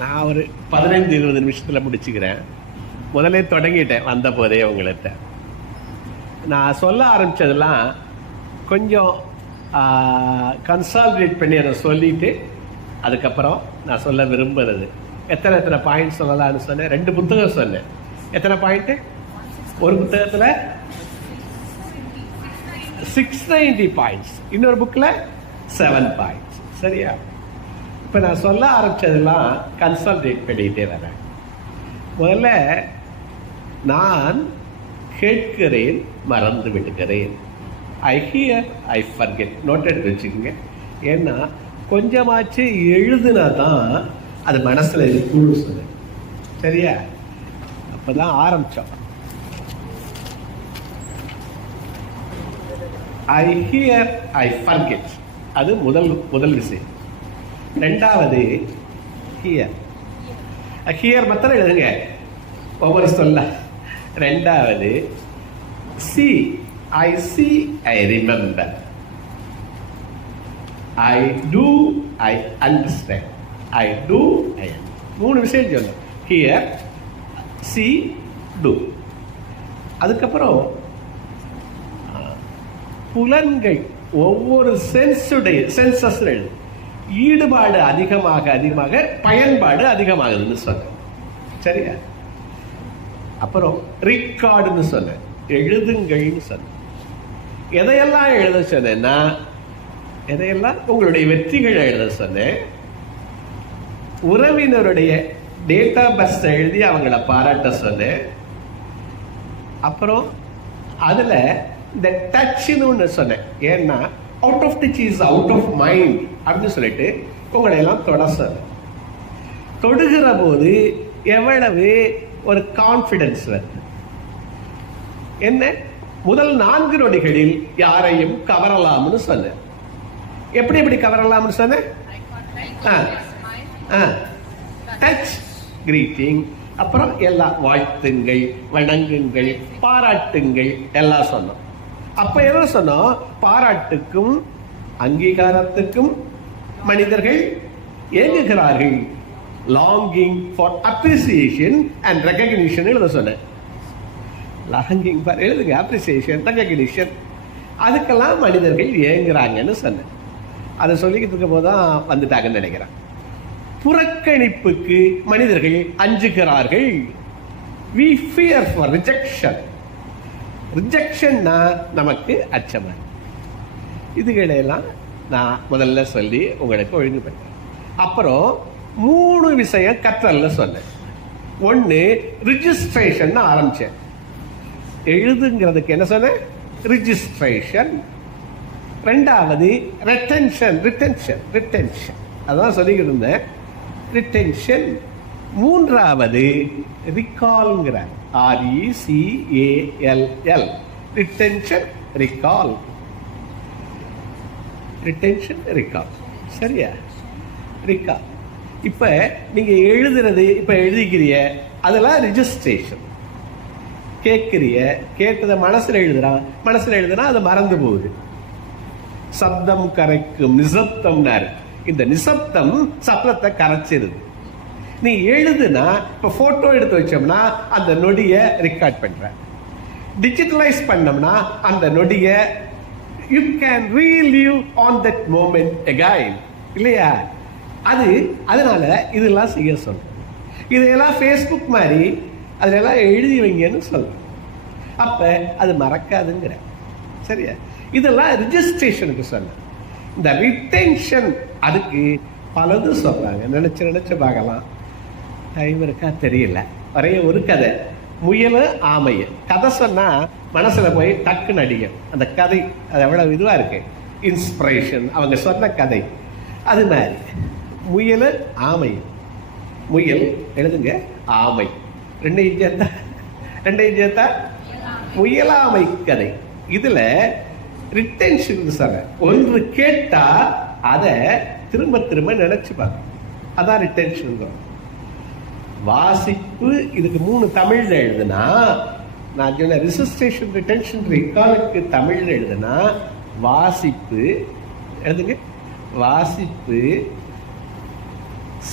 நான் ஒரு 15-20 நிமிஷத்தில் முடிச்சுக்கிறேன். முதலே தொடங்கிட்டேன் வந்த போதே உங்கள்கிட்ட. நான் சொல்ல ஆரம்பித்ததெல்லாம் கொஞ்சம் கன்சால்டேட் பண்ணி அதை சொல்லிவிட்டு அதுக்கப்புறம் நான் சொல்ல விரும்புகிறது. எத்தனை பாயிண்ட் சொல்லலாம்னு சொன்னேன். 2 புத்தகம் சொன்னேன். எத்தனை பாயிண்ட்டு? ஒரு புத்தகத்தில் 690 பாயிண்ட்ஸ், இன்னொரு புக்கில் 7 பாயிண்ட்ஸ். சரியா? இப்போ நான் சொல்ல ஆரம்பித்ததெல்லாம் கன்சால்டேட் பண்ணிகிட்டே வரேன். முதல்ல நான் கேட்கிறேன், மறந்து விடுகிறேன். ஐ ஹியர், ஐ ஃபர்கெட். நோட் எடுத்து வச்சுக்கோங்க. ஏன்னா கொஞ்சமாச்சு எழுதுனா தான் அது மனசில் இருக்குன்னு சொன்னேன். சரியா? அப்போ தான் ஆரம்பித்தோம். ஐ ஹியர், ஐ ஃபர்கெட். அது முதல் விஷயம். ரெண்டாவது ஹியர். ஹியர் மாத்திரம் எழுதுங்க ஒவ்வொரு சொல்ல. ரெண்டாவது see. I see, I remember. I do, I understand. I do, I. 3 விஷயம் சொல்லணும். Hear, see, do. அதுக்கப்புறம் புலன்கள் ஒவ்வொரு சென்சஸ் ஈடுபாடு அதிகமாக பயன்பாடு அதிகமாகுதுன்னு சொன்னேன். சரியா? அப்புறம் ரிகார்டுன்னு சொன்னேன், எழுதுங்கள்னு சொன்னேன். எதையெல்லாம் எழுத சொன்னேன்னா, எதையெல்லாம் உங்களுடைய வெற்றிகள் எழுத சொன்னேன். உறவினருடைய டேட்டா பர்த் எழுதி அவங்கள பாராட்ட சொன்னேன். அப்புறம் அதில் இந்த டச்னு ஒன்று சொன்னேன். ஏன்னா out of touch is out of mind அப்படின்னு சொல்லிட்டு உங்களை எல்லாம் தொட சொன்னேன். தொடுகிற போது எவ்வளவு ஒரு கான்ஃபிடன்ஸ் வருது. என்ன? முதல் 4 நொடிகளில் யாரையும் கவரலாம்னு சொன்னேன். எப்படி கவரலாம்னு சொன்னேன்? டச், கிரீட்டிங், அப்புறம் எல்லாம் வாழ்த்துங்கள், வணங்குங்கள், பாராட்டுங்கள் எல்லாம் சொன்னோம். அப்ப என்ன சொன்னோம்? பாராட்டுக்கும் அங்கீகாரத்துக்கும் மனிதர்கள் ஏங்குகிறார்கள். Longing for appreciation and recognition எழுத சொன்னேன். லாங்கிங் ஃபார் எழுதுங்க, அப்ரிசியேஷன், ரெகக்னிஷன், அதுக்கெல்லாம் மனிதர்கள் ஏங்குறாங்கன்னு சொன்னேன். அதை சொல்லிக்கிட்டு இருக்கும் போதுதான் வந்துட்டாங்கன்னு நினைக்கிறேன். புறக்கணிப்புக்கு மனிதர்கள் அஞ்சுகிறார்கள். we fear for rejection. ரிஜெக்ஷன்னா நமக்கு அச்சமா. இதுகளெல்லாம் நான் முதல்ல சொல்லி உங்களுக்கு ஒழுங்குபட்டேன். அப்புறம் 3 விஷயம் கற்றல்ல சொன்னேன். 1 ரிஜிஸ்ட்ரேஷன் ஆரம்பிச்சேன். எழுதுங்கிறதுக்கு என்ன சொன்னேன்? ரிஜிஸ்ட்ரேஷன். 2வது ரிட்டென்ஷன், அதான் சொல்லிக்கிட்டு இருந்தேன். ரிட்டென்ஷன். 3வது ரிகால்ங்கிறார். RECALL. Retention, recall. Retention, recall. சரியா? ரிகால். இப்ப நீங்க எழுதுறது, இப்ப எழுதிக்கிறிய, அதெல்லாம் ரிஜிஸ்ட்ரேஷன். கேட்டதை மனசுல எழுதுனா அது மறந்து போகுது. சப்தம் கரைக்கும் நிசப்தம்னாரு. இந்த நிசப்தம் சப்தத்தை கரைச்சிருது. நீ எழுதுனா, இப்ப போட்டோ எடுத்து வச்சோம்னா அந்த நொடிய ரெக்கார்ட் பண்ற. டிஜிட்டலைஸ் பண்ணோம்னா அந்த நொடிய you can relive on that moment again. இல்லையா? அதனால இதெல்லாம் செய்ய சொல்றேன். இதெல்லாம் ஃபேஸ்புக் மாதிரி அதெல்லாம் எழுதி வைங்கன்னு சொல்றேன். அப்ப அது மறக்காதுங்கிற. சரியா? இதெல்லாம் ரிஜிஸ்ட்ரேஷனுக்கு சொன்ன. இந்த ரிட்டென்ஷன் அதுக்கு பலது சொல்றாங்க. நினைச்சு பார்க்கலாம். டைம் இருக்கா தெரியல. ஒரே ஒரு கதை, முயல் ஆமைய கதை சொன்னா மனசுல போய் டக்குன்னு அடிக்கும். அந்த கதை அது எவ்வளவு இதுவா இருக்கு, இன்ஸ்பிரேஷன். அவங்க சொன்ன கதை அது மாதிரி. முயல் ஆமை. முயல் எழுதுங்க, ஆமை. 2 சேர்த்தா முயலாமை கதை. இதுல ரிட்டென்ஷன் சொல்ற. ஒன்று கேட்டா அதை திரும்ப நினைச்சு பார்க்க, அதான் ரிட்டென்ஷன். வாசிப்பு. இதுக்கு 3 தமிழ்ல எழுதுனா, நான் சொன்ன ரிஜிஸ்ட்ரேஷன், ரிட்டென்ஷன், ரிகாலுக்கு தமிழ்ல எழுதுனா வாசிப்பு எழுதுங்க. வாசிப்பு,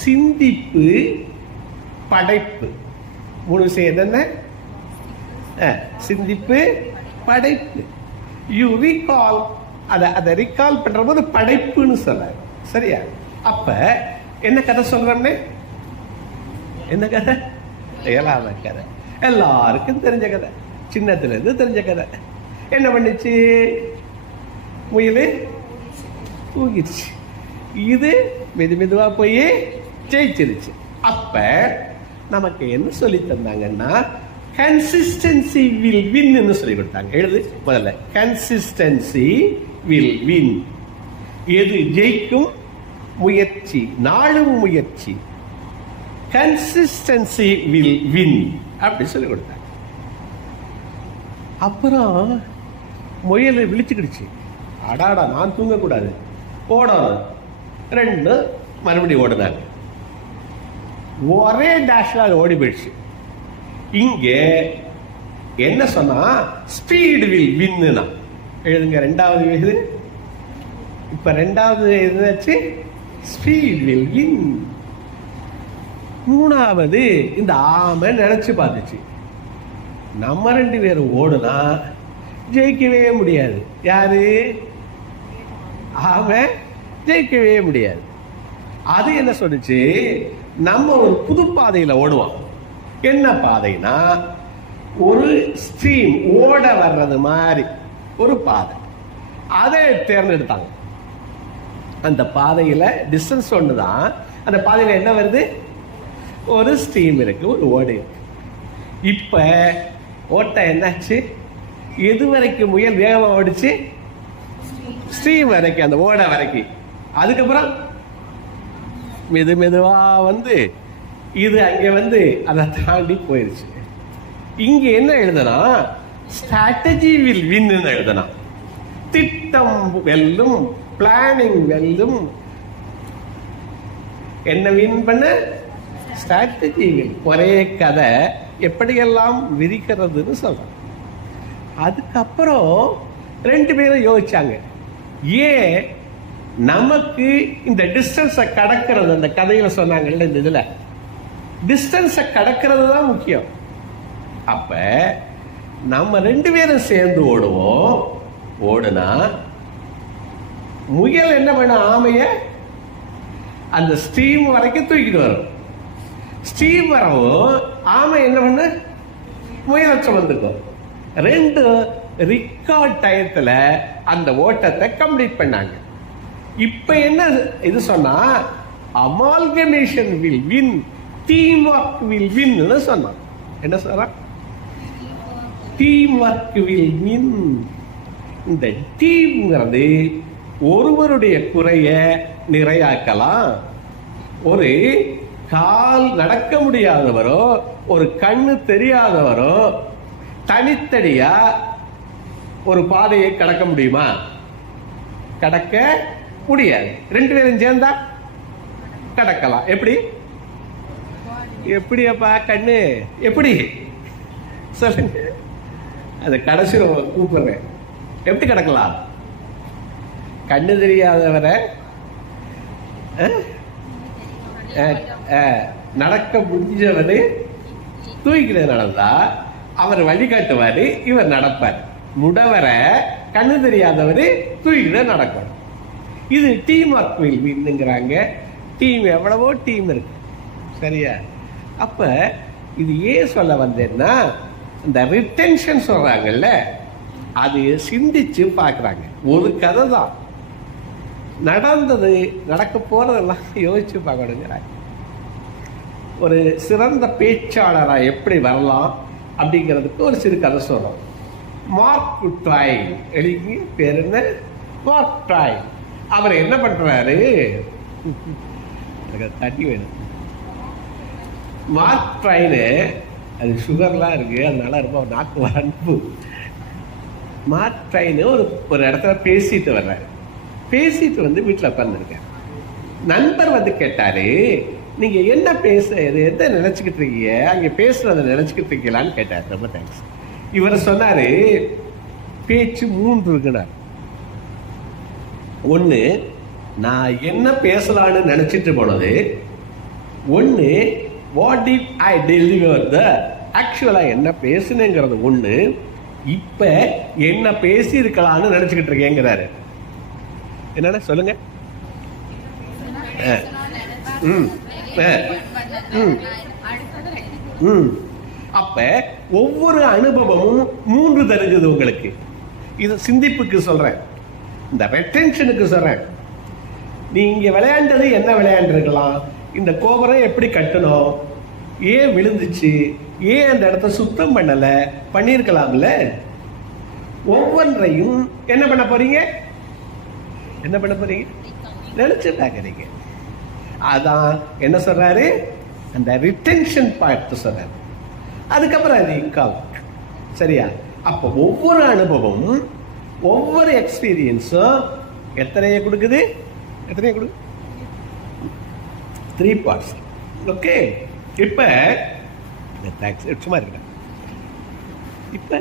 சிந்திப்பு, படைப்பு. 3 விஷயம் என்னென்ன? சிந்திப்பு, படைப்பு. யூ ரீகால், அதை ரீகால் பண்ற போது படைப்புன்னு சொல்ல. சரியா? அப்ப என்ன கதை சொல்றோம்னே? என்ன கதை? இயலாத கதை, எல்லாருக்கும் தெரிஞ்ச கதை, சின்னத்துல இருந்து தெரிஞ்ச கதை. என்ன பண்ணிச்சு? முயல் தூங்கிடுச்சு. இது மெதுவா போய் ஜெயிச்சிருச்சு. அப்ப நமக்கு என்ன சொல்லி தந்தாங்கன்னா, கன்சிஸ்டன்சி வில் வின் சொல்லி கொடுத்தாங்க. எழுது முதல்ல, கன்சிஸ்டன்சி வில் வின். எது ஜெயிக்கும்? முயற்சி, நாளும் முயற்சி. கன்சிஸ்டன்சி வில் வின் அப்படி சொல்லி கொடுத்தாங்க. அப்புறம் முயல் விழிச்சுக்கிடுச்சு. அடாடா, நான் தூங்கக்கூடாது, ஓடணும். 2 மறுபடியும் ஓடுனாங்க. ஒரே டேஷ்ல அது ஓடி போயிடுச்சு. இங்க என்ன சொன்னா, ஸ்பீடு வில் வின். எழுதுங்க, 2வது இது. இப்ப 2வது என்னாச்சு? Speed will win. 3வது இந்த ஆமை நினைச்சு பார்த்துச்சு, நம்ம 2 பேரும் ஓடுனா ஜெயிக்கவே முடியாது. யாரு? ஆமை ஜெயிக்கவே முடியாது. அது என்ன சொல்லுச்சு? நம்ம ஒரு புது பாதையில ஓடுவோம். என்ன பாதைனா, ஒரு ஸ்ட்ரீம் ஓட வர்றது மாதிரி ஒரு பாதை. அதை தேர்ந்தெடுத்தாங்க. அந்த பாதையில டிஸ்டன்ஸ் ஒண்ணுதான். அந்த பாதையில என்ன வருது? ஒரு ஸ்ட்ரீம் இருக்கு, ஒரு ஓடை இருக்கு. இப்ப ஓட்ட என்னாச்சு? எது வரைக்கும் முயல் வேகமா ஓடிச்சு? ஸ்ட்ரீம் வரைக்கும், அந்த ஓடை வரைக்கும். அதுக்கப்புறம் மெதுவா வந்து இது அங்க வந்து அதை தாண்டி போயிருச்சு. இங்க என்ன எழுதனா, ஸ்ட்ராட்டஜி வில் வின் எழுதனா. திட்டம் வெல்லும், பிளானிங் வெல்லும். என்ன வின் பண்ண? Strategy will. ஒரே கதை எப்படியெல்லாம் விரிக்கிறதுன்னு சொல்றாங்க. அதுக்கப்புறம் 2 பேரும் யோசிச்சாங்க, ஏன் நமக்கு இந்த டிஸ்டன்ஸை கடக்கிறது, அந்த கதையில சொன்னாங்கல்ல, இந்த இதுல டிஸ்டன்ஸை கடக்கிறது தான் முக்கியம். அப்ப நம்ம 2 பேரும் சேர்ந்து ஓடுவோம். ஓடுனா முயல் என்ன பண்ண? ஆமைய அந்த ஸ்ட்ரீம் வரைக்கும் தூக்கிட்டு வரும். ஸ்ட்ரீம் வரவும் ஆமை என்ன பண்ண? முயலை சுமந்துக்கும். 2 ரிக்கார்ட் டயத்துல அந்த ஓட்டத்தை கம்ப்ளீட் பண்ணாங்க. இப்ப என்ன இது சொன்னா, amalgamation will win, team work will win சொன்னான். என்ன சொல்றான்? Team work will win. இந்த டீம்ங்கிறது ஒருவருடைய குறைய நிறையாக்கலாம். ஒரு கால் நடக்க முடியாதவரோ, ஒரு கண்ணு தெரியாதவரோ தனித்தனியா ஒரு பாதையை கடக்க முடியுமா? கடக்க முடியாது. 2 பேரும் சேர்ந்தா கடக்கலாம். எப்படி? எப்படியப்பா கண்ணு? எப்படி சொல்லுங்க. அது கடைசி கூப்பிடுறேன். எப்படி கடக்கலாம்? கண்ணு தெரியாதவரை நடக்க முடிஞ்சவரு தூக்கிட்டு நடந்தா அவர் வழிகாட்டுவாரு, இவர் நடப்பார். முடவரை கண்ணு தெரியாதவரு தூக்கிட்டு நடக்கும். இது டீம் ஒர்க் வில் வின்னுங்கிறாங்க. டீம் எவ்வளவோ டீம் இருக்கு. சரியா? அப்ப இது ஏன் சொல்ல வந்தேன்னா, இந்த ரிட்டென்ஷன் சொல்றாங்கல்ல, அது சிந்திச்சு பார்க்கறாங்க. ஒரு கதை தான் நடந்தது, நடக்க போறதெல்லாம் யோசிச்சு பார்க்கணுங்கிறாங்க. ஒரு சிறந்த பேச்சாளரா எப்படி வரலாம் அப்படிங்கிறதுக்கு ஒரு சிறு கதை சொல்றோம். மார்க் ட்வைன் எழுதி, பேர் என்ன? Mark Twain. அவர் என்ன பண்றாரு? தட்டி வேணும். மார்க் ட்வைனு, அது சுகர்லாம் இருக்கு, அதனால ரொம்ப நாக்கு வரம்பு. மார்க் ட்வைனு ஒரு இடத்துல பேசிட்டு வர்றாரு. பேசிட்டு வந்து வீட்டில் உட்காந்துருக்காரு. நண்பர் வந்து கேட்டாரு, நீங்க என்ன எதை நினைச்சுக்கிட்டு இருக்கீங்க, அங்க பேசுறத நினைச்சுக்கிட்டு இருக்கீங்களான்னு கேட்டாரு. ரொம்ப தேங்க்ஸ். இவர் சொன்னாரு, பேச்சு 3 இருக்குனார். 1, நான் என்ன பேசலான்னு நினைச்சிட்டு போனது. ஒன்று what did I deliver the, ஆக்சுவலா என்ன பேசுனேங்கிறது ஒன்று, இப்ப என்ன பேசி இருக்கலாம்னு நினைச்சுக்கிட்டு இருக்கேங்கிறாரு. என்னன்னா சொல்லுங்க. அப்ப ஒவ்வொரு அனுபவமும் 3 தருகுது உங்களுக்கு. இது சிந்திப்புக்கு சொல்றேன், இந்த ரெட்டென்ஷனுக்கு சொல்றேன். நீங்க விளையாண்டது என்ன விளையாண்டுருக்கலாம், இந்த கோபுரம் எப்படி கட்டணும், ஏன் விழுந்துச்சு, ஏன் அந்த இடத்த சுத்தம் பண்ணல, பண்ணிருக்கலாம்ல. ஒவ்வொன்றையும் என்ன பண்ண போறீங்க, என்ன பண்ண போறீங்க நினைச்சு பாக்குறீங்க. அதான் என்ன சொல்றாரு, அந்த ரிட்டென்ஷன் பார்ட் சொல்றாரு. அதுக்கப்புறம் அது இன்கால். சரியா? அப்ப ஒவ்வொரு அனுபவமும் ஒவ்வொரு எக்ஸ்பீரியன்ஸும் எத்தனையை கொடுக்குது, எத்தனையை கொடுக்குது, 3 பார்ட்ஸ். ஓகே, இப்ப சும்மா இருக்க, இப்ப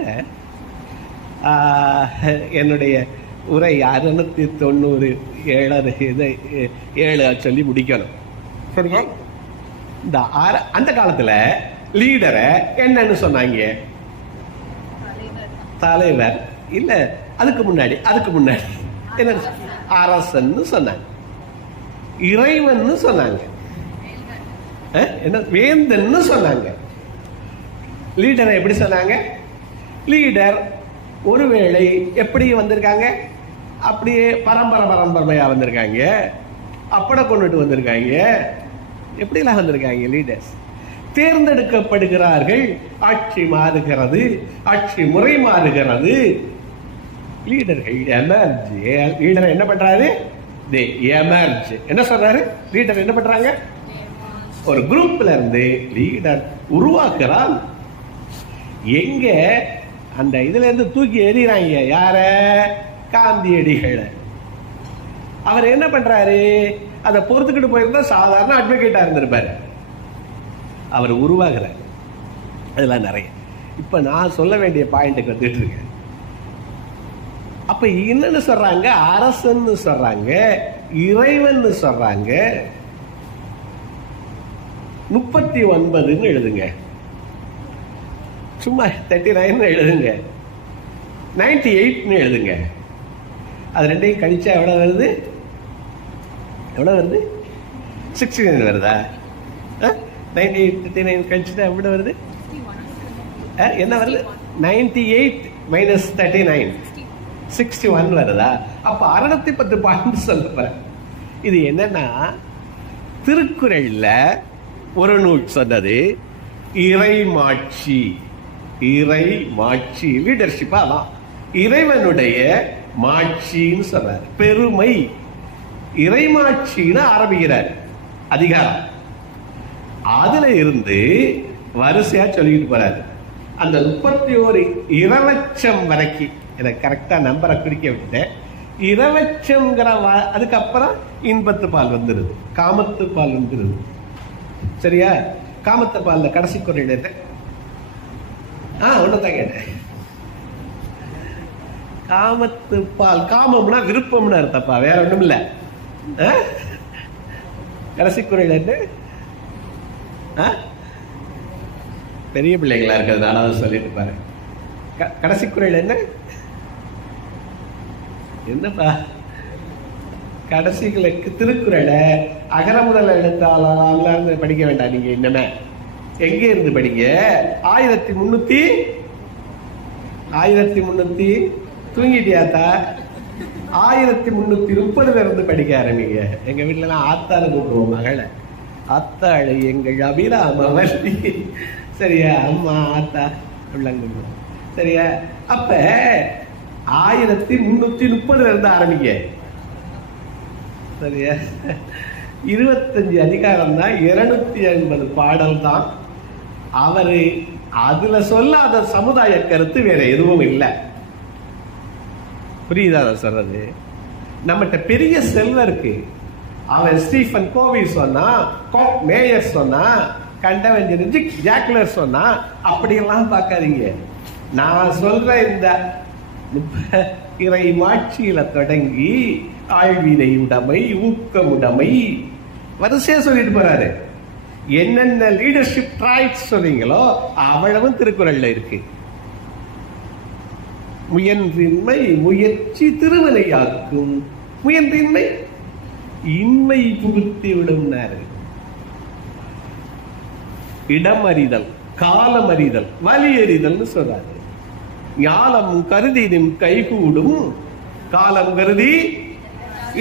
என்னுடைய உரை 697 சொல்லி முடிக்கணும். சரியா? இந்த அந்த காலத்துல லீடரை என்னன்னு சொன்னாங்க, தலைவர் இல்ல, அதுக்கு முன்னாடி என்ன அரசன் சொன்னாங்க, இறைவன் சொன்னாங்க, என்ன வேந்தன் சொன்னாங்க. லீடரை எப்படி சொன்னாங்க, லீடர் ஒருவேளை எப்படி வந்திருக்காங்க, அப்படியே பரம்பரையா வந்திருக்காங்க, அப்பட கொண்டுட்டு வந்திருக்காங்க, எப்படிலாம் வந்திருக்காங்க லீடர்ஸ். தேர்ந்தெடுக்கப்படுகிறார்கள், ஆட்சி மாறுகிறது, ஆட்சி முறை மாறுகிறது, லீடர்கள் எமர்ஜ். லீடர் என்ன பண்றாரு, தே எமர்ஜ். என்ன சொல்றாரு, லீடர் என்ன பண்றாங்க, ஒரு குரூப்ல இருந்து லீடர் உருவாக்குறான். எங்க அந்த இதுல இருந்து தூக்கி எறிகிறாங்க, யார, காந்தியடிகளை. அவர் என்ன பண்றாரு, அதை பொறுத்துக்கிட்டு போயிருந்தா சாதாரண அட்வொகேட்டா இருந்திருப்பாரு. அவர் உருவாகிறார். அதெல்லாம் நிறைய. இப்ப நான் சொல்ல வேண்டிய பாயிண்ட்டுக்கு வந்துட்டு இருக்கேன். அப்ப என்னன்னு சொல்றாங்க, அரசன்னு சொல்றாங்க, இறைவன் சொல்றாங்க. 39 எழுதுங்க, சும்மா 39 எழுதுங்க, 98 எழுதுங்க. அது ரெண்டையும் கழிச்சா எவ்வளவு வருது, 69 வருதா? 98 39 கழிச்சுட்டா எவ்வளவு வருது, என்ன வருது, 98 மைனஸ் 39 61 வருதா? அப்ப 610 பாயிண்ட் சொல்றேன். இது என்னன்னா, திருக்குறள்ல ஒரு நூல் சொன்னது இறைமாட்சி. லீடர்ஷிப்பா தான் இறைவனுடைய மாட்சின்னு சொல்றாரு, பெருமை. இறைமாட்சின்னு ஆரம்பிக்கிறார் அதிகாரம். அதுல இருந்து வரிசையா சொல்லிட்டு போறாரு. அந்த 31 இலட்சம் வரைக்கும், எனக்கு கரெக்டா நம்பரை குறிக்க விட்டுட்டேன். இலட்சம்ங்கிற அதுக்கப்புறம் இன்பத்து பால் வந்துருது, காமத்து பால் வந்துருது. சரியா? காமத்து பால்ல கடைசி குறையில ஒன்னதான் கேட்டேன். காமத்து பால், காமம்னா விருப்பம்னு அர்த்தப்பா, வேற ஒண்ணும் இல்ல. கடைசி குறையில என்ன, பெரிய பிள்ளைங்களா இருக்கிறதுனால சொல்லிட்டு பாரு. கடைசி குறையில என்னப்பா, கடைசிகளுக்கு திருக்குறளை அகர முதல எழுத்தாளர்ல படிக்க வேண்டாம். நீங்க என்னமே எங்க இருந்து படிங்க, 1300 தூங்கிட்டியாத்தா, 1330 இருந்து படிக்க ஆரம்பிங்க. எங்க வீட்டுல ஆத்தாரு கூப்பிடுவோம் மகளை, ஆத்தாளு எங்கள் அபிராமவல்லி. சரியா? அம்மா ஆத்தா உள்ளங்க. சரியா? அப்ப 1330 இருந்து ஆரம்பிங்க. சரியா? 25 அதிகாரம் தான், 250 பாடல் தான். அவரு அதுல சொல்லாத சமுதாய கருத்து வேற எதுவும் இல்லை. புரியுதா சொல்றது? நம்மகிட்ட பெரிய செல்வம் இருக்கு. அவன் ஸ்டீஃபன் கோவி சொன்னா, கோக் மேயர் சொன்னா, கண்டவன் ஜாக்லர் சொன்னா, அப்படியெல்லாம் பார்க்காதீங்க. நான் சொல்ற இந்த இறை மாட்சியில தொடங்கி ஆழ்வினை உடைமை, ஊக்கமுடைமை, வரிசையா சொல்லிட்டு போறாரு. என்னென்ன லீடர்ஷிப் ட்ரைட்ஸ் சொன்னீங்களோ அவ்வளவும் திருக்குறள்ல இருக்கு. முயன்றின்மை முயற்சி திருவினையாக்கும், முயன்றின்மை இன்மை புகுத்தி விடும்னாரு. இடமறிதல், காலமறிதல், வலியறிதல்னு சொல்றாரு. ஞாலம் கருதினும் கைகூடும், காலம் கருதி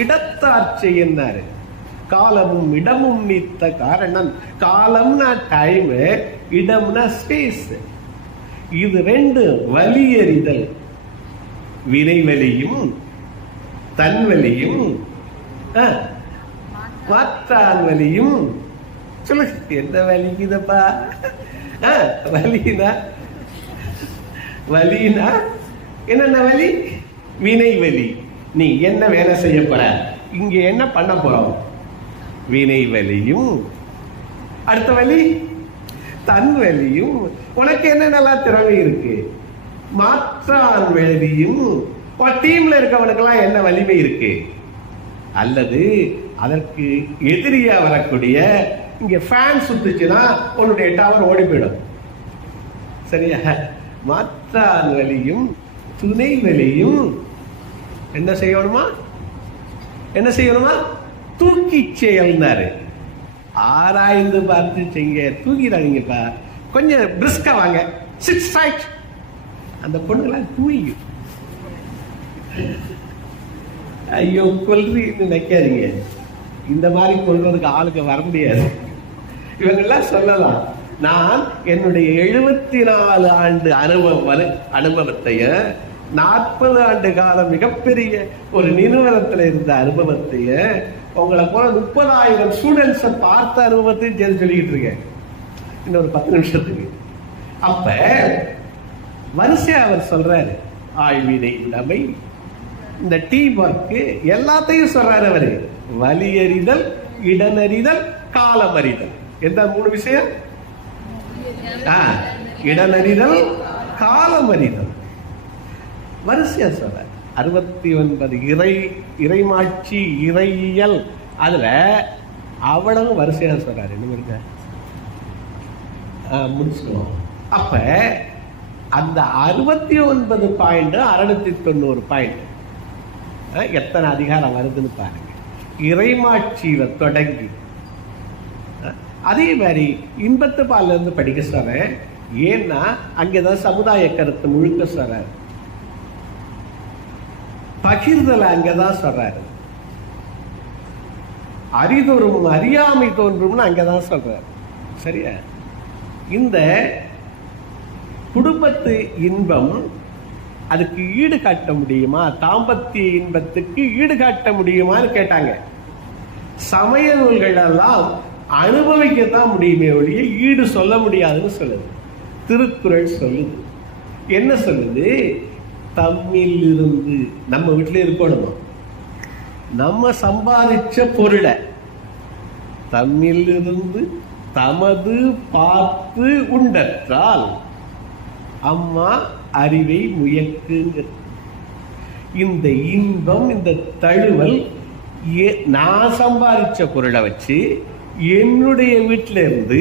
இடத்தார் செய்யினாரு. காலமும் இடமும் நீத்த காரணம். காலம்னா டைம், இடம்னா ஸ்பேஸ். இது ரெண்டு வலியறிதல், வினைவலியும் தன்வலியும் மாற்றான் வலியும். சொல்லு, என்ன வலிக்குதப்பா? வலினா வலினா என்னென்ன வலி? வினை வலி. நீ என்ன வேலை செய்ய போற, இங்க என்ன பண்ண போறோம்? வினை வலியும். அடுத்த வலி தன் வலியும். உனக்கு என்ன நல்லா திறமை இருக்கு? மாற்றான் வலியும். டீம்ல இருக்கவனுக்கெல்லாம் என்ன வலிமை இருக்கு? அல்லது அதற்கு எதிரியா வரக்கூடிய, இங்க ஃபேன் சுத்துச்சுன்னா உன்னுடைய டவர் ஓடி போயிடும். சரியா? மாற்றான் வலியும் துணை வலியும். என்ன செய்யணுமா? என்ன செய்யணுமா? தூக்கி செயல்னாரு. ஆராய்ந்து பார்த்து செய்ய. தூக்கிடாதீங்கப்பா, கொஞ்சம் பிரிஸ்கா வாங்க. சிக்ஸ் சைட் அந்த பொண்ணுலாம் தூங்கி, ஐயோ கொல்றீன்னு நினைக்காதீங்க. இந்த மாதிரி கொள்றதுக்கு ஆளுக்கு வர முடியாது. இவங்கெல்லாம் சொல்லலாம். நான் என்னுடைய 74 ஆண்டு அனுபவத்தைய 40 ஆண்டு காலம் மிகப்பெரிய ஒரு நிறுவனத்தில் இருந்த அனுபவத்தைய, உங்களை போல 30,000 ஸ்டூடெண்ட்ஸை பார்த்த அனுபவத்தையும் சேர்ந்து சொல்லிக்கிட்டு இருக்கேன் இன்னொரு 10 நிமிஷத்துக்கு. அப்ப வரிசையா அவர் சொல்றாரு. ஆழ்வினை உடைமை, இந்த டீம் ஒர்க் எல்லாத்தையும் சொல்றாரு அவரு. வலியறிதல், இடனறிதல், காலமறிதல். எந்த 3 விஷயம்? இடனறிதல், காலமறிதல். வரிசையா சொல்ற. 69 இறைமாட்சி, இறையியல், அதுல அவ்வளவு வரிசையா சொல்றாரு. என்ன முடிச்சுக்கணும். அப்ப அந்த 69 பாயிண்ட் 690 பாயிண்ட் எத்தனை அதிகாரம் வருதுன்னு பாருங்க. இறைமாட்சியில தொடங்கி அதே மாதிரி இன்பத்து பால்ல இருந்து படிக்க சொல்றேன். ஏன்னா அங்கேதான் சமுதாய கருத்து முழுக்க சொல்றாரு. பகிர்தல் அங்கதான் சொல்றாரு. அறிதொரும் அறியாமை தோன்றும்னு அங்கதான் சொல்றாரு. சரியா? இந்த குடும்பத்து இன்பம் அதுக்கு ஈடு காட்ட முடியுமா? தாம்பத்திய இன்பத்துக்கு ஈடு காட்ட முடியுமான்னு கேட்டாங்க. சமய நூல்கள் எல்லாம் அனுபவிக்கத்தான் முடியுமே ஒழிய ஈடு சொல்ல முடியாதுன்னு சொல்லுது. திருக்குறள் சொல்லுது. என்ன சொல்லுது? தம்மில் இருந்து, நம்ம வீட்டில இருக்கணுமா, நம்ம சம்பாதிச்ச பொருளை தம்மில் இருந்து தமது பார்த்து உண்டற்றால் அம்மா அறிவை முயக்குங்க. இந்த இன்பம், இந்த தழுவல், நான் சம்பாதிச்ச பொருளை வச்சு என்னுடைய வீட்டில இருந்து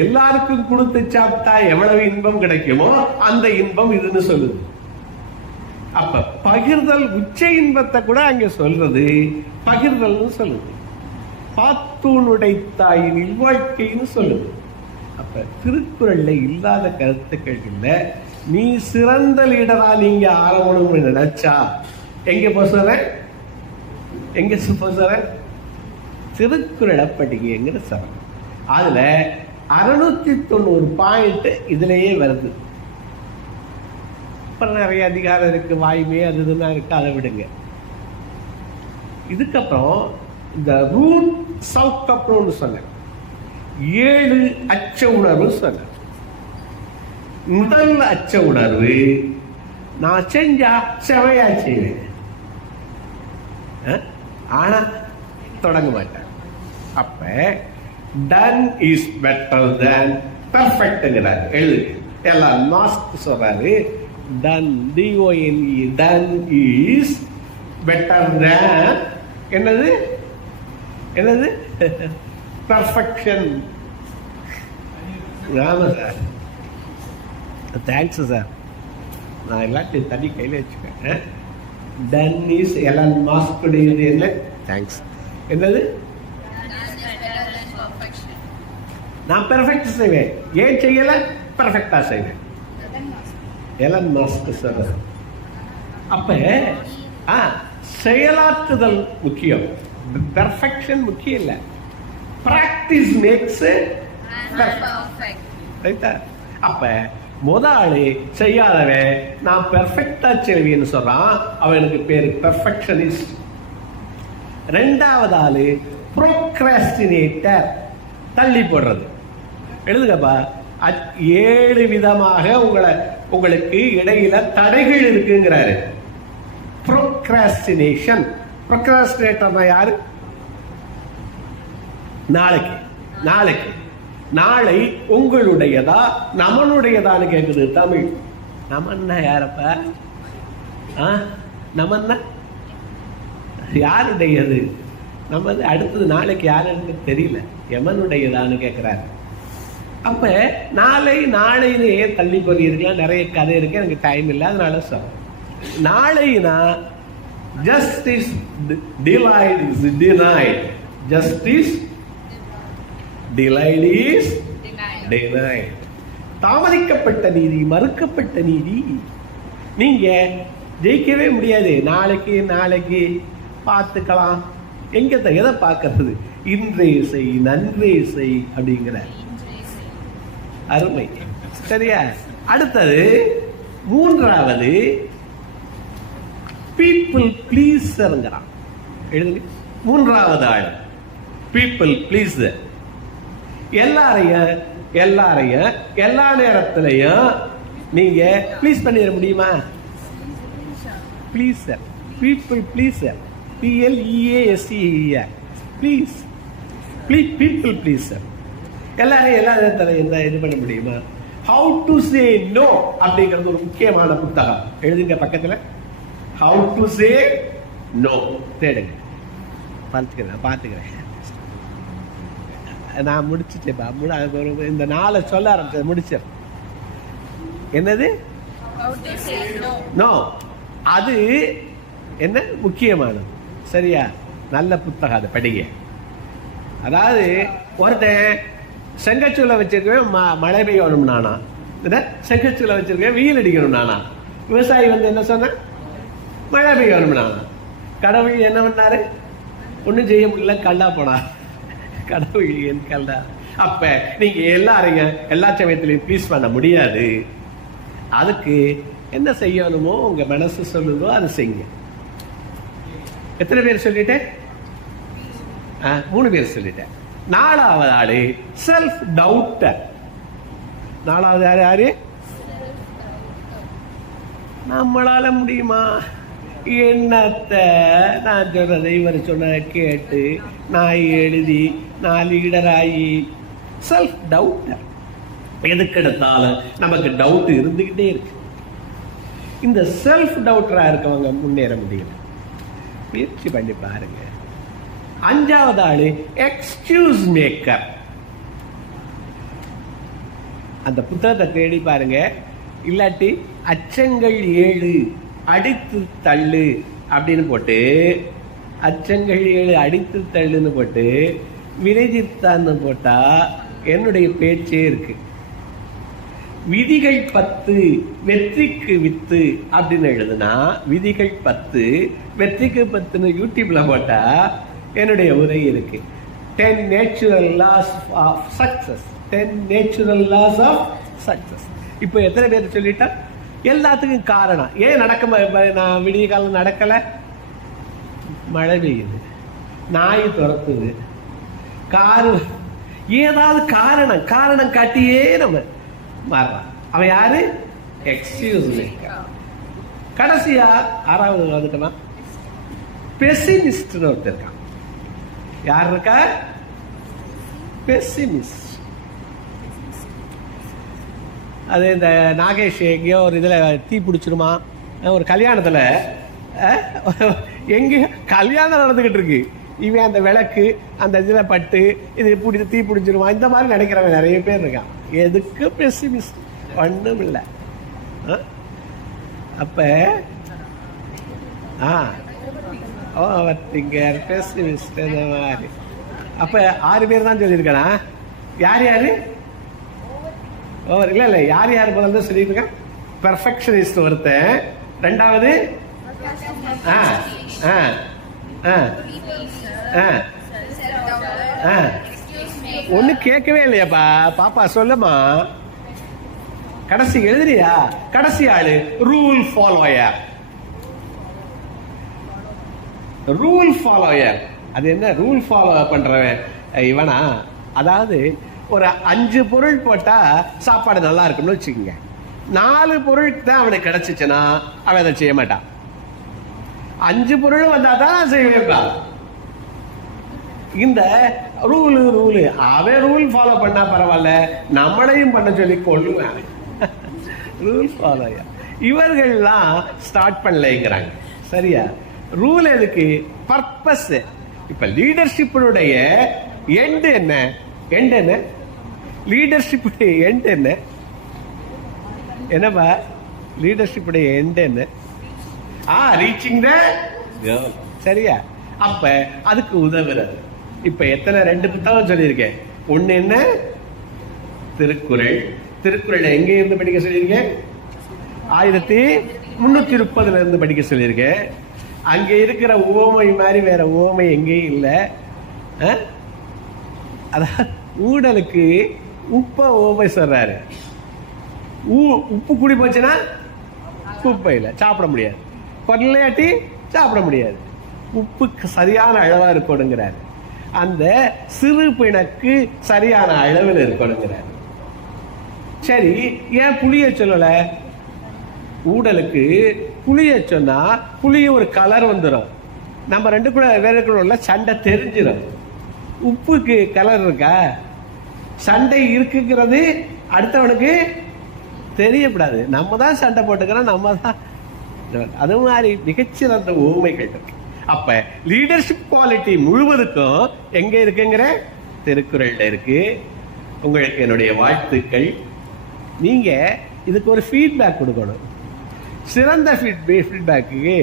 எல்லாருக்கும் கொடுத்து சாப்பிட்டா எவ்வளவு இன்பம் கிடைக்குமோ அந்த இன்பம் இதுன்னு சொல்லுது. அப்ப பகிர்தல், உச்ச இன்பத்தை கூட அங்க சொல்றது பகிர்தல்னு சொல்லுது. பாத்தூனுடை தாயின் இல்வாழ்க்கைன்னு சொல்லுது. அப்ப திருக்குறள்ல இல்லாத கருத்துக்கள் இல்ல. நீ சிறந்த லீடரா நீங்க ஆரம்பணும்னு நினைச்சா எங்க போற, எங்க போற? திருக்குறளை படிங்கிற சார். அதுல 690 பாயிண்ட் இதுலயே வருது. நிறைய அதிகாரம் இருக்கு, வாய்மை அது இதுதான் இருக்கு, அதை விடுங்க. இதுக்கப்புறம் இந்த ரூட் சவுக்கப்னு சொன்ன 7 அச்ச உணர்வு சொன்ன. முதல் அச்ச உணர்வு, நான் செஞ்சா செவையா செய்வேன், ஆனா தொடங்க மாட்டேன். அப்ப டன் இஸ் பெட்டர் தேன் பெர்ஃபெக்ட்ங்கிறாரு. எழுது எல்லாம் மாஸ்க் சொல்றாரு. Done, D O N E, done is better than என்னது என்னது பெர்ஃபெக்ஷன். ஆமாம் சார், தேங்க்ஸ் சார். நான் எல்லாத்தையும் தண்ணி கையில் வச்சுக்கேன். டன் இஸ் எலன் மாஸ்குடையது என்ன? தேங்க்ஸ். என்னது? நான் பெர்ஃபெக்ட் செய்வேன். ஏன் செய்யலை? பெர்ஃபெக்டா செய்வேன். Elon Musk sir. அப்ப செயலாற்றுதல் முக்கியம், பெர்ஃபெக்ஷன் முக்கியம் இல்லை. பிராக்டிஸ் மேக்ஸ் ரைட்டா? அப்ப முதலாளி செய்யாதவன் நான் பெர்ஃபெக்டா செய்வேன்னு சொல்றான், அவனுக்கு பேரு பெர்ஃபெக்ஷனிஸ்ட். ரெண்டாவது ஆளு ப்ரோக்ராஸ்டினேட்டர், தள்ளி போடுறது. எழுதுங்கப்பா. 7 விதமாக உங்களுக்கு இடையில தடைகள் இருக்குங்கிறாரு. ப்ரோக்ராஸ்டினேஷன். ப்ரோக்ராஸ்டினேட்டர்னா யாரு? நாளைக்கு நாளை உங்களுடையதா நமனுடையதான்னு கேக்குது தமிழ். நமன்னா யாரப்ப? நமன்னா யாருடையது? நமது அடுத்தது நாளைக்கு யாருன்னு தெரியல, எமனுடையதான்னு கேட்கிறாரு. அப்ப நாளைன்னு ஏன் தள்ளி போறீர்களா? நிறைய கதை இருக்கு, எனக்கு டைம் இல்லை, அதனால சார் நாளைனா justice delayed is denied. Justice delayed is denied. தாமதிக்கப்பட்ட நீதி, மறுக்கப்பட்ட நீதி. நீங்க ஜெயிக்கவே முடியாது. நாளைக்கு பார்த்துக்கலாம். எதை பார்க்கறது? இன்றே செய் நன்றே செய் அப்படிங்கிற அருமை. சரியா? அடுத்தது மூன்றாவது பீப்புள் பிளீசர்ங்கிறான். எழுதுங்க. மூன்றாவது ஆள் பீப்புள் பிளீசர். எல்லாரையும் எல்லா நேரத்திலையும் நீங்க ப்ளீஸ் பண்ணிட முடியுமா? பிளீசர், பீப்புள் பிளீசர், PLEASER, ப்ளீஸ் பீப்புள் பிளீசர். எல்லாரையும் எல்லா நேரத்திலையும் என்ன இது பண்ண முடியுமா? ஹவு டு சே நோ அப்படிங்கிறது ஒரு முக்கியமான புத்தகம். எழுதுங்க பக்கத்துல. ஹவு டு சே நோ தேடுங்க. பார்த்துக்கிறேன். நான் முடிச்சுட்டேப்பா. இந்த 4 சொல்ல ஆரம்பிச்சது முடிச்சேன். என்னது? நோ. அது என்ன முக்கியமானது. சரியா? நல்ல புத்தகம், அதை படிங்க. அதாவது ஒருத்தன் செங்கச்சூளை வச்சிருக்கவே மழை பெய்யணும் நானா, செங்கச்சூளை வச்சிருக்கேன் வெயில் அடிக்கணும் நானா. விவசாயி என்ன சொன்ன? மழை பெய்யணும் நானா. கடவுள் என்ன பண்ணாரு? ஒன்றும் செய்ய முடியல, கல்லா போனா. கடவுள் என் கல்லா. அப்ப நீங்க எல்லாரையும் எல்லா சமயத்திலையும் ப்ளீஸ் பண்ண முடியாது. அதுக்கு என்ன செய்யணுமோ உங்க மனசு சொல்லுதோ அதை செய்யுங்க. எத்தனை பேர் சொல்லிட்டேன்? 3 பேர் சொல்லிட்டேன். 4வது ஆளு செல்ஃப் டவுட்டர். 4வது யாரு? நம்மளால முடியுமா? என்னத்த நான் சொல்றதை இவர் சொன்ன கேட்டு நான் எழுதி நான் லீடர் ஆகி செல்ஃப் டவுட்டர். எதுக்கெடுத்தாலும் நமக்கு டவுட் இருந்துகிட்டே இருக்கு. இந்த செல்ஃப் டவுட்டரா இருக்கவங்க முன்னேற முடியல. முயற்சி பண்ணி பாருங்க. 5வது ஆளு எக்ஸ்கியூஸ் மேக்கர். அந்த புத்தகத்தை தேடி பாருங்க. இல்லாட்டி அச்சங்கள் 7 அடித்து தள்ளு அப்படின்னு போட்டு, அச்சங்கள் 7 அடித்து தள்ளுன்னு போட்டு விரைதித்தான்னு போட்டா என்னுடைய பேச்சே இருக்கு. விதிகள் 10 வெற்றிக்கு வித்து அப்படின்னு எழுதுனா, விதிகள் 10 வெற்றிக்கு 10ன்னு யூடியூப்ல போட்டா என்னுடைய உரை இருக்கு. 10 natural laws of success. 10 natural laws of success. இப்போ எத்தனை பேர் சொல்லிட்டா? எல்லாத்துக்கும் காரணம் ஏன் நான் விடிய காலம் நடக்கல? மழை பெய்யுது, நாய் துரத்துது, காரு, ஏதாவது காரணம் காட்டியே நம்ம மாறுறான். அவன் யாரு? Excuse maker. கடைசியா 6வது வந்துட்டோமா? பெசிமிஸ்ட்னு ஒருத்தர் இருக்கான். யார் இருக்கா? பெசிமிஸ்ட். அது இந்த நாகேஷ் எங்கேயோ ஒரு இதில் தீ பிடிச்சிருமா, ஒரு கல்யாணத்தில் எங்கேயோ கல்யாணம் நடந்துக்கிட்டு இருக்கு, இவன் அந்த விளக்கு அந்த இதில் பட்டு இது தீ பிடிச்சிருமா, இந்த மாதிரி நினைக்கிறவன் நிறைய பேர் இருக்கான். எதுக்கு பெசிமிஸ்ட்? ஒண்ணும் இல்லை. அப்ப ஓவர் திங்கர், பெசிமிஸ்ட், இந்த மாதிரி. அப்ப 6 பேர் தான் சொல்லியிருக்கா. யார் யாரு? ஓவர் இல்ல இல்ல, யார் யார் முதல்ல சொல்லியிருக்கேன்? பெர்ஃபெக்ஷனிஸ்ட் ஒருத்தன், ரெண்டாவது ஒண்ணு கேட்கவே இல்லையாப்பா? பாப்பா சொல்லுமா, கடைசி எழுதுறியா? கடைசி ஆளு ரூல் ஃபாலோயர். ரூல் ஃபாலோயர் அது என்ன? ரூல் ஃபாலோ பண்றவன் இவனா? அதாவது ஒரு 5 பொருள் போட்டா சாப்பாடு நல்லா இருக்கும்னு வச்சுக்கோங்க. 4 பொருள் தான் அவனுக்கு கிடைச்சிச்சுன்னா அவன் அதை செய்ய மாட்டான். 5 பொருள் வந்தா தான் செய்வான். இந்த ரூலு அவன் ரூல் ஃபாலோ பண்ணா பரவாயில்ல, நம்மளையும் பண்ண சொல்லி கொள்ளுவேன். ரூல் ஃபாலோயர் இவர்கள்லாம் ஸ்டார்ட் பண்ணலைங்கிறாங்க. சரியா? ரூல் எதுக்கு? பர்பஸ். இப்ப லீடர்ஷிப்புடைய எண்ட் என்ன? எண்ட் என்ன? லீடர்ஷிப்புடைய எண்ட் என்ன? என்னப்பா லீடர்ஷிப்புடைய எண்ட் என்ன? ரீச்சிங் த கோல். சரியா? அப்ப அதுக்கு உதவுறது. இப்ப எத்தனை 2 புத்தகம் சொல்லியிருக்கேன். ஒண்ணு என்ன? திருக்குறள். திருக்குறளை எங்க இருந்து படிக்க சொல்லியிருக்கேன்? 1330 இருந்து படிக்க சொல்லியிருக்கேன். அங்க இருக்கிற ஓமை மாதிரி வேற ஓமை எங்கேயும் இல்லை. அதான் ஊடலுக்கு உப்ப ஓமை சொல்றாரு. உப்பு கூடி போச்சுன்னா குப்பையில் சாப்பிட முடியாது, கொள்ளையாட்டி சாப்பிட முடியாது. உப்புக்கு சரியான அளவா இருக்கணுங்கிறார். அந்த சிறு பிணக்கு சரியான அளவில் இருக்கணுங்கிறார். சரி, ஏன் புளிய சொல்லல? ஊடலுக்கு புளிய சொன்னா புளிய ஒரு கலர் வந்துடும். நம்ம 2 பேருக்குள்ள சண்டை தெரிஞ்சிடும். உப்புக்கு கலர் இருக்கா? சண்டை இருக்குங்கிறது அடுத்தவனுக்கு தெரியப்படாது. நம்ம தான் சண்டை போட்டுக்கிறோம், நம்ம தான். அது மாதிரி மிகச்சிறந்த ஊமைகள் இருக்கு. அப்ப லீடர்ஷிப் குவாலிட்டி முழுவதுக்கும் எங்க இருக்குங்கிற திருக்குறள்ல இருக்கு. உங்களுக்கு என்னுடைய வாழ்த்துக்கள். நீங்க இதுக்கு ஒரு ஃபீட்பேக் கொடுக்கணும். சிறந்த ஃபீட்பேக்கு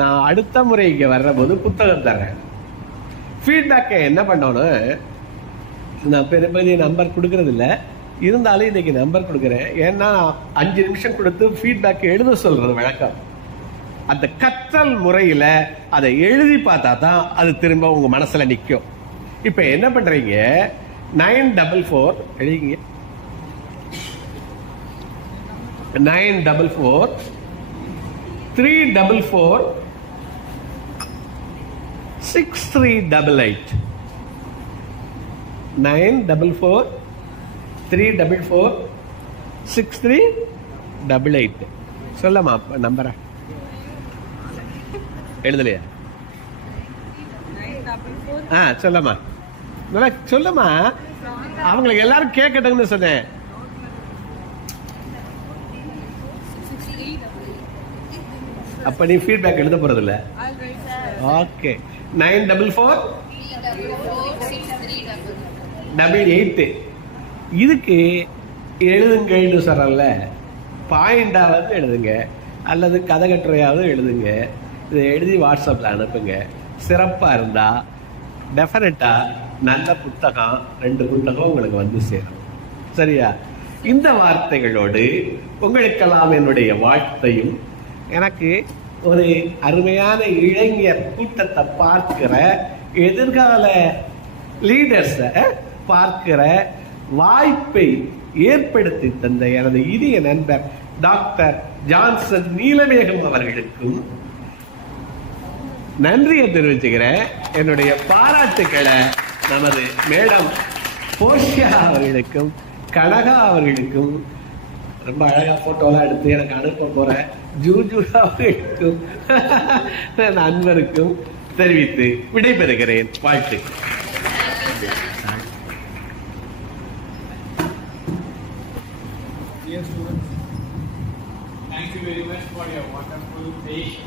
நான் அடுத்த முறை இங்க வர்ற போது புத்தகம் தர்றேன். ஃபீட்பேக்கை என்ன பண்ணணும்? நான் பெரிய நம்பர் கொடுக்கறது இல்லை, இருந்தாலும் இன்னைக்கு நம்பர் கொடுக்குறேன். ஏன்னா 5 நிமிஷம் கொடுத்து ஃபீட்பேக் எழுத சொல்றது வழக்கம். அந்த கற்றல் முறையில அதை எழுதி பார்த்தா தான் அது திரும்ப உங்க மனசுல நிற்கும். இப்ப என்ன பண்றீங்க? 944 எழுதிங்க. 944 344 6388. 944 344 6388. சொல்லமா நம்பரை? எழுதலையா? சொல்லமா, நல்லா சொல்லமா. அவங்களுக்கு எல்லாரும் கேட்கட்டும்னு சொன்னேன். அப்ப நீ ஃபீட்பேக் எழுத போறது இல்ல? ஓகே. 944 388. இதுக்கு எழுதுங்கன்னு சொல்றல, பாயிண்டாவது எழுதுங்க அல்லது கதை கட்டுரையாவது எழுதுங்க. இதை எழுதி வாட்ஸ்அப்பில் அனுப்புங்க. சிறப்பாக இருந்தால் டெஃபினட்டாக நல்ல புத்தகம் 2 புத்தகம் உங்களுக்கு வந்து சேரும். சரியா? இந்த வார்த்தைகளோடு உங்களுக்கெல்லாம் என்னுடைய வாழ்த்தையும், எனக்கு ஒரு அருமையான இளைஞர் கூட்டத்தை பார்க்கிற, எதிர்கால லீடர்ஸை பார்க்கிற வாய்ப்பை ஏற்படுத்தி தந்த எனது இனிய நண்பர் டாக்டர் ஜான்சன் நீலமேகம் அவர்களுக்கும் நன்றியை தெரிவிச்சுக்கிறேன். என்னுடைய பாராட்டுக்களை நமது மேடம் போஷியா அவர்களுக்கும் கனகா அவர்களுக்கும், ரொம்ப அழகா போட்டோலாம் எடுத்து எனக்கு அனுப்ப போற ஜூஜு அவர்களுக்கும் நண்பருக்கும் தெரிவித்து விடைபெறுகிறேன். வாழ்த்துக்கள். Dear students, thank you very much for your wonderful patience.